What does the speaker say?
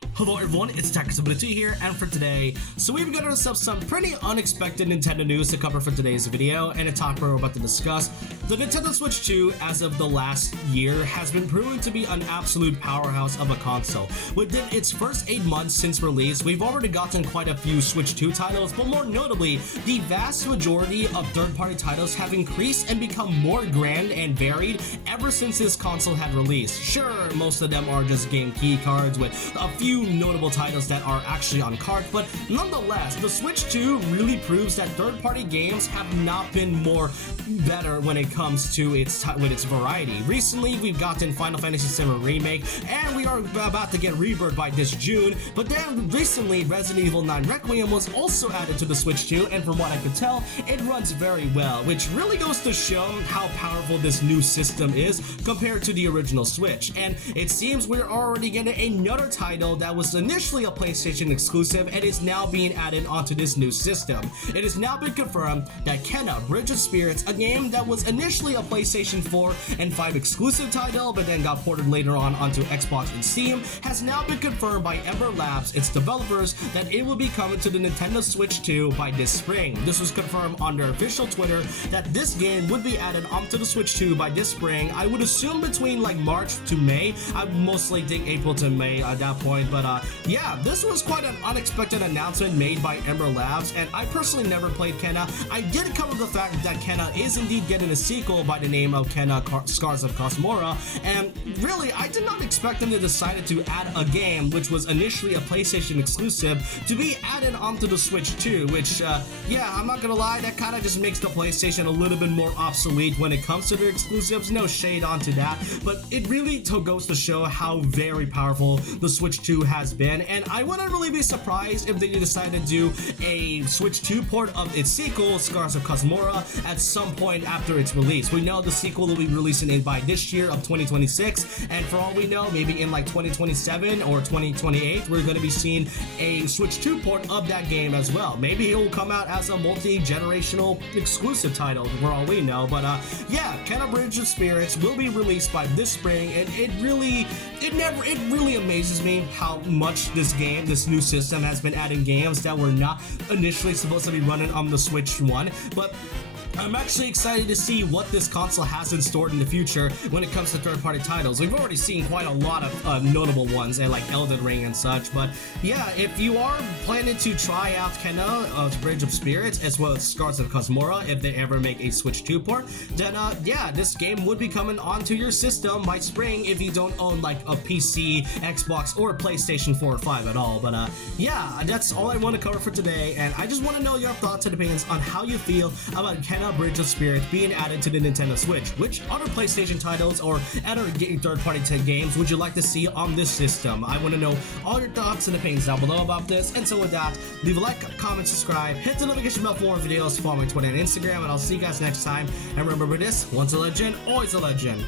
Hello everyone, it's Accessibility here, and for today, we've got ourselves some pretty unexpected Nintendo news to cover for today's video, and a topic we're about to discuss. The Nintendo Switch 2, as of the last year, has been proven to be an absolute powerhouse of a console. Within its first 8 months since release, we've already gotten quite a few Switch 2 titles, but more notably, the vast majority of third-party titles have increased and become more grand and varied ever since this console had released. Sure, most of them are just game key cards with a few notable titles that are actually on cart, but nonetheless, the Switch 2 really proves that third-party games have not been more better when it comes to its variety. Recently, we've gotten Final Fantasy VII Remake, and we are about to get Rebirth by this June, but then recently, Resident Evil 9 Requiem was also added to the Switch 2, and from what I could tell, it runs very well, which really goes to show how powerful this new system is compared to the original Switch. And it seems we're already getting another title that was initially a PlayStation exclusive and is now being added onto this new system. It has now been confirmed that Kena: Bridge of Spirits, a game that was initially a PlayStation 4 and 5 exclusive title but then got ported later on onto Xbox and Steam, has now been confirmed by Ember Labs, its developers, that it will be coming to the Nintendo Switch 2 by this spring. This was confirmed on their official Twitter that this game would be added onto the Switch 2 by this spring. I would assume between like March to May. I would mostly think April to May at that point, but yeah, this was quite an unexpected announcement made by Ember Labs, and I personally never played Kena. I did cover the fact that Kena is indeed getting a sequel by the name of Kena Scars of Cosmora, and really, I did not expect them to decide to add a game which was initially a PlayStation exclusive to be added onto the Switch 2, which, yeah, I'm not gonna lie, that kind of just makes the PlayStation a little bit more obsolete when it comes to their exclusives. No shade onto that, but it really goes to show how very powerful the Switch 2 has been, and I wouldn't really be surprised if they decide to do a Switch 2 port of its sequel, Scars of Cosmora, at some point after its release. We know the sequel will be releasing it by this year of 2026, and for all we know, maybe in like 2027 or 2028, we're going to be seeing a Switch 2 port of that game as well. Maybe it will come out as a multi-generational exclusive title, for all we know, but yeah, Kena: Bridge of Spirits will be released by this spring, and it really amazes me how much this new system has been adding games that were not initially supposed to be running on the Switch 1, but I'm actually excited to see what this console has in store in the future when it comes to third-party titles. We've already seen quite a lot of notable ones, and like Elden Ring and such, but yeah, if you are planning to try out Kena: Bridge of Spirits as well as Scars of Cosmora, if they ever make a Switch 2 port, then yeah, this game would be coming onto your system by spring if you don't own like a PC, Xbox, or PlayStation 4 or 5 at all. But yeah, that's all I want to cover for today, and I just want to know your thoughts and opinions on how you feel about Kena: Bridge of Spirits being added to the Nintendo Switch. Which other PlayStation titles or other third-party games would you like to see on this system? I want to know all your thoughts and opinions down below about this. And so with that, leave a like, comment, subscribe, hit the notification bell for more videos, follow my Twitter and Instagram, and I'll see you guys next time. And remember this, once a legend, always a legend.